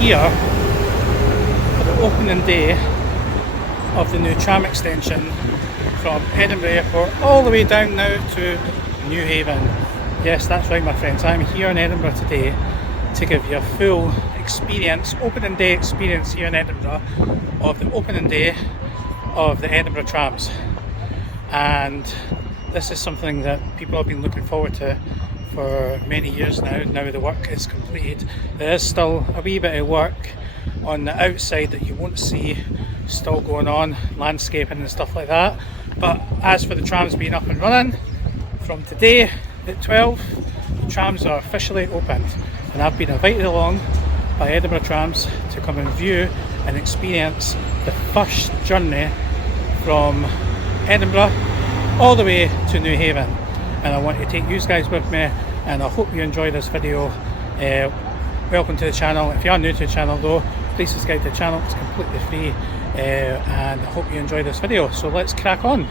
here for the opening day of the new tram extension from Edinburgh Airport all the way down now to Newhaven. Yes, that's right my friends, I'm here in Edinburgh today to give you a full experience, opening day experience here in Edinburgh of the opening day of the Edinburgh Trams. And this is something that people have been looking forward to for many years now. Now the work is completed. There is still a wee bit of work on the outside that you won't see still going on, landscaping and stuff like that. But as for the trams being up and running, from today at 12, the trams are officially opened. And I've been invited along by Edinburgh Trams to come and view and experience the first journey from Edinburgh all the way to Newhaven. And I want to take you guys with me, and I hope you enjoy this video. Welcome to the channel. If you are new to the channel though, please subscribe to the channel, it's completely free, and I hope you enjoy this video. So let's crack on.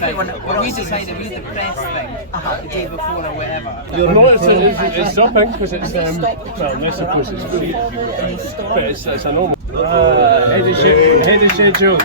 When we decided we did the press thing the day before or whatever. You'll notice it's stopping because it's, well, unless of course it's free, but it's a normal. Head of schedule.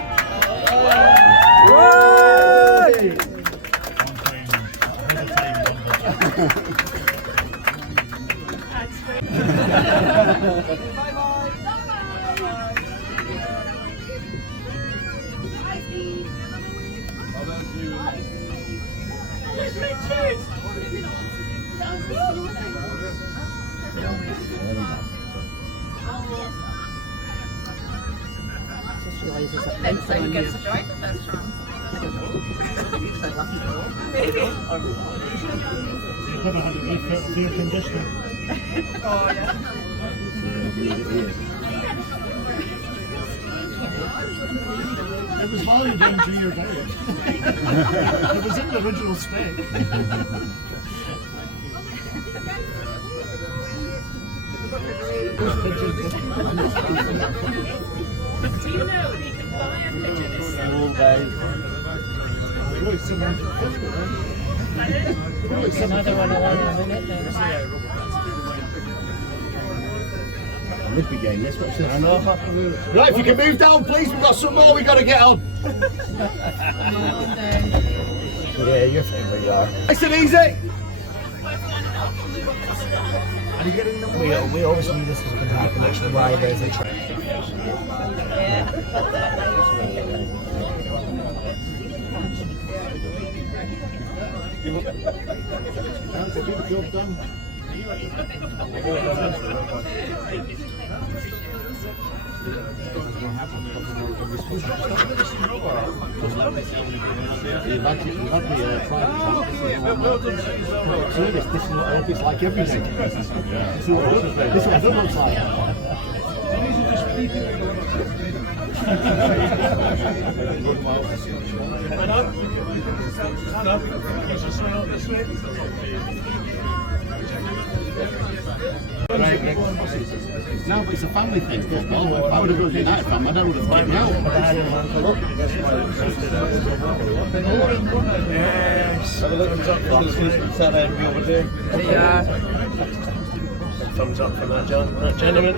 And so you get to drive the first tram. Maybe. You could have had a refit of air conditioning. Oh yeah. It was valued into your diet. It was in the original spec. Do you know that you can buy a pigeon this Some other one along in a minute then. Would be game, that's what's this. Right, if you can move down please, we've got some more we got to get on. Yeah, you're fine where you are. Nice and easy! Are you getting them? We always knew this was going to happen, which is why there's a train. That's a good job done. Service, this is what it's like everything. This is what it looks like. No, but it's a family thing. If I would have gone to United fan, my dad would have kicked me out. Yes. Have a look at the top. Yeah. Thumbs up for that gentleman.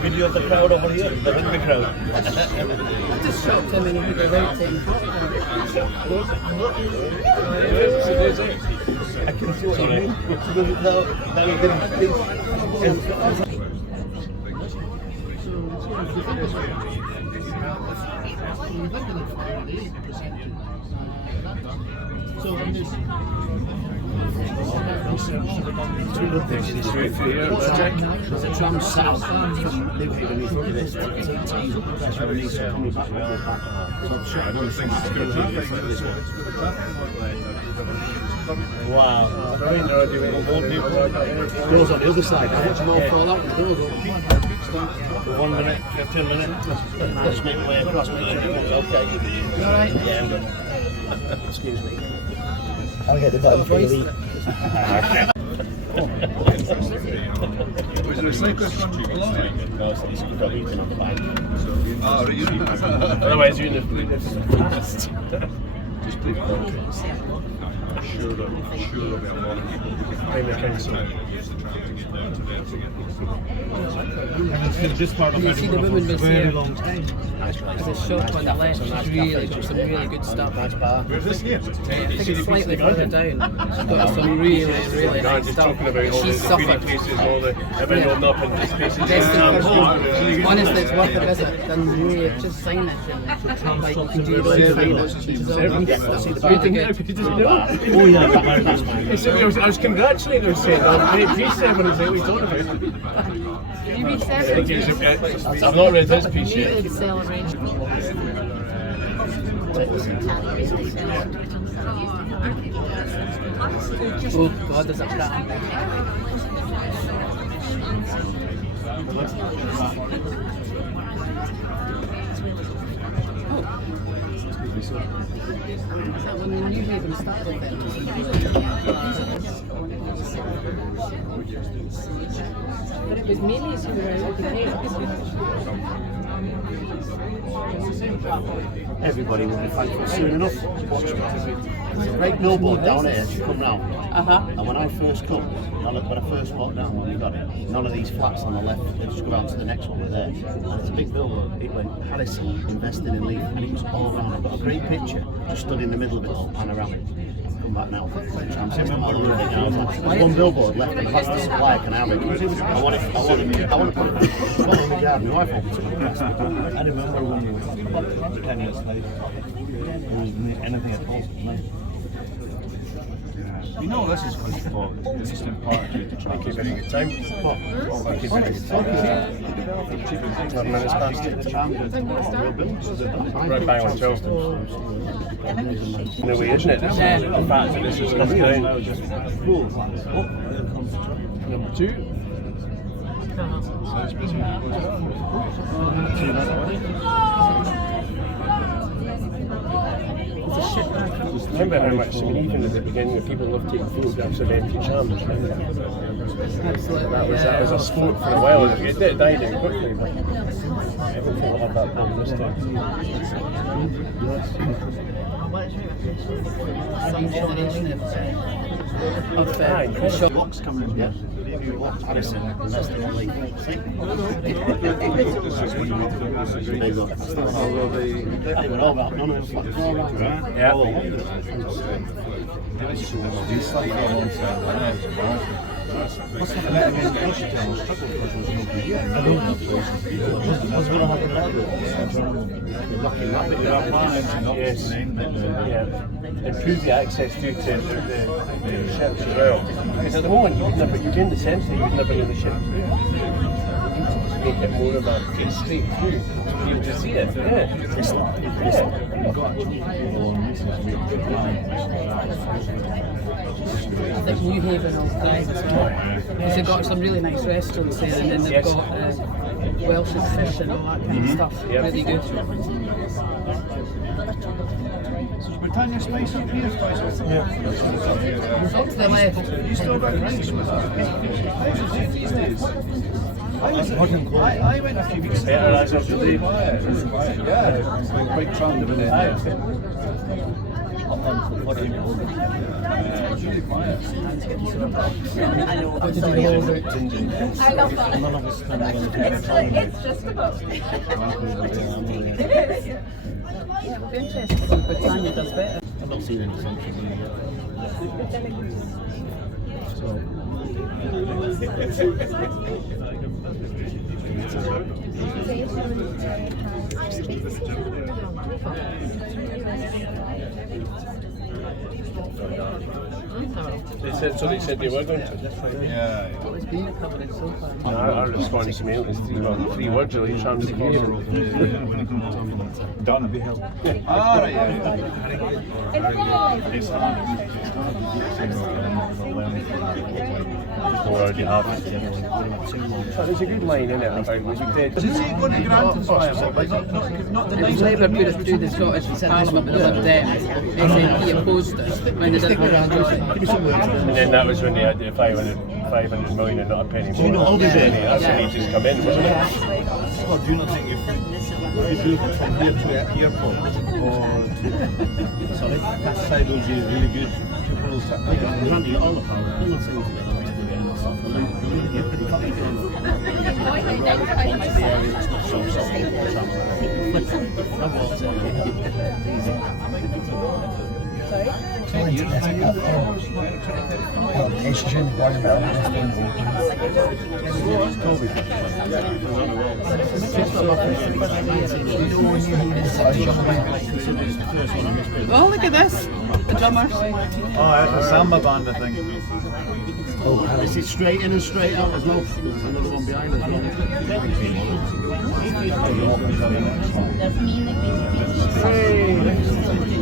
Video of the crowd over here, the rugby crowd. I just shocked him and he was right thing. I can see what you mean. Now you didn't So there's a tram south from Newhaven East to this to tease up the pressure when he's coming back. So I'm sure I want to think this one. Wow. Doors on the other side. I watch them all fall out. The doors open. 1 minute, 15 minutes. Let's make my way across. Okay. You alright? Yeah, I'm good. Excuse me. I'll get the button for you. Was there a cyclist running below you? No, it's got eating on the back. Oh, really? Otherwise, you're in the fast. Just please don't. Sure there'll be a lot of people. I'm the council. You see the woman was here. There's a shop on the left. She's really got some really good stuff. Nice bar. Where's this here? I think it's slightly further down. She's got some really nice Just stuff. talking about all She's the beauty suffered. places, all the everyone opened up in the spaces. Honestly, it's worth a visit. Then really just sign it. Like you can do your own sign it. Really good. Oh yeah, that's mine. I was congratulating him saying that. P7 is what he's talking about. I've not read this piece yet. Muted celebration. Oh God, there's a tram. Is that when the Newhaven started then? But it was mainly as you were looking at. Everybody will be thankful soon enough. There's a great billboard down here as you come round. And when I first come, when I first walked down when we got it, none of these flats on the left, they just go down to the next one, were there. And it's a big billboard. It went, Harrison invested in Leith, and it was all around. I've got a great picture, just stood in the middle of it all, panoramic. Come back now. I'm sitting on the road now. There's one billboard left, and that's the supply can have it. I want to put it in the garden. My wife wants it. I remember when we were 10 years later, there was anything at all. You know this is because for the eastern part of the track. Keep having a good time. Keep having a good time. 12 minutes past. Right bang on 12. No way, isn't it? This is the fact that this is coming down. Number 2. Remember how much, I mean, even at the beginning, people loved taking photographs of empty trams, remember? Absolutely. That was a sport for a while, and it died out quickly, but everything will have that problem this time. Some generation of Box coming in, yeah. Harrison, invested in Leith. See? They were all about, none of them fucking all around. Yeah. What's going to happen Yes. Yeah. Improve the access to the ships as well. Because at the moment, you're in the centre, you would never know the ships. make it more of a get straight through to be able to see it. Yeah. I think Newhaven will thrive as well. Because they've got some really nice restaurants there, and then they've Yes. got Welsh fish and all that kind of stuff. Yep. Really good. Britannia spice up here? Up to the left. You still got rice with it? These days. I went a few weeks ago. Better as of today. Yeah, it's been quite trammed over there. Up on what do you call it? What did you know about I love that. None of us can It's just a book. It is. It'll be interesting to see if Britannia does better. I've not seen any sunshine They said they were going to. Yeah. What was being covered so far? Our response to me is three words really, Trams to Done. Ah, right, yeah. It's hard. Or do you have? There's a good line in it about was he dead? Does it say going to grant as well? Like, not the It was nice Labour put it through the Scottish Parliament with the Lib Dems. SNP opposed it when they didn't have a majority. And then that was when they had the 500 million and not a penny more. you not hold his head? That's when he just come in, wasn't it? Well, do you not think if you do it from here to the airport or sorry, that side was really good. Randy, all the power, all the things that Oh, look at this! The drummers. Oh, that's a samba band, I think. Oh, this is straight in and straight out as well. There's another one behind us.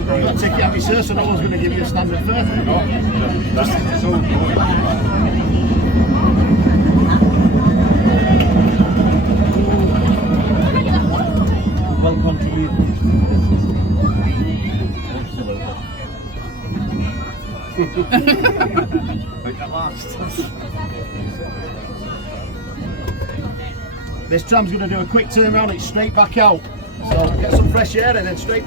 You got to take it out your sir, so no one's going to give you a standard fare. Welcome to you. At last. This tram's going to do a quick turn around, it's straight back out. So get some fresh air and then straight.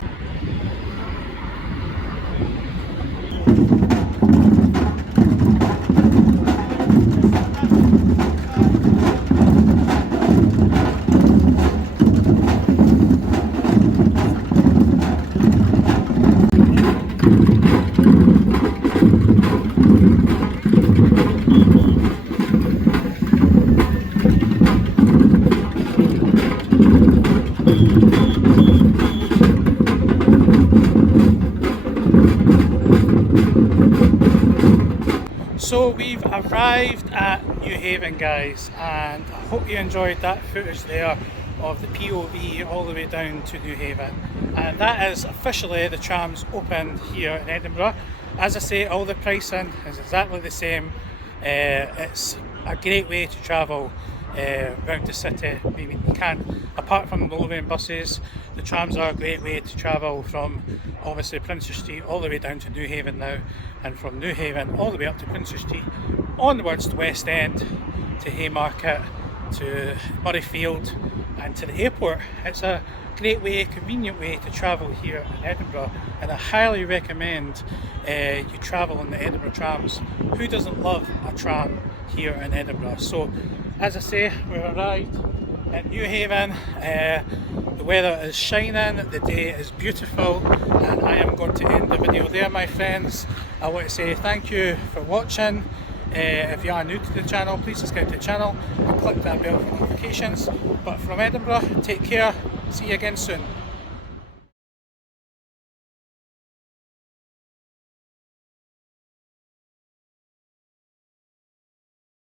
So we've arrived at Newhaven, guys, and I hope you enjoyed that footage there of the POV all the way down to Newhaven. And that is officially the trams opened here in Edinburgh. As I say, all the pricing is exactly the same. It's a great way to travel around the city. I mean, you can, apart from the Lothian buses, the trams are a great way to travel from obviously Princes Street all the way down to Newhaven now, and from Newhaven all the way up to Princes Street, onwards to West End, to Haymarket, to Murrayfield and to the airport. It's a great way, convenient way to travel here in Edinburgh, and I highly recommend you travel on the Edinburgh trams. Who doesn't love a tram here in Edinburgh? So as I say, we've arrived at Newhaven. The weather is shining, the day is beautiful, and I am going to end the video there, my friends. I want to say thank you for watching. If you are new to the channel, please subscribe to the channel and click that bell for notifications. But from Edinburgh, take care, see you again soon.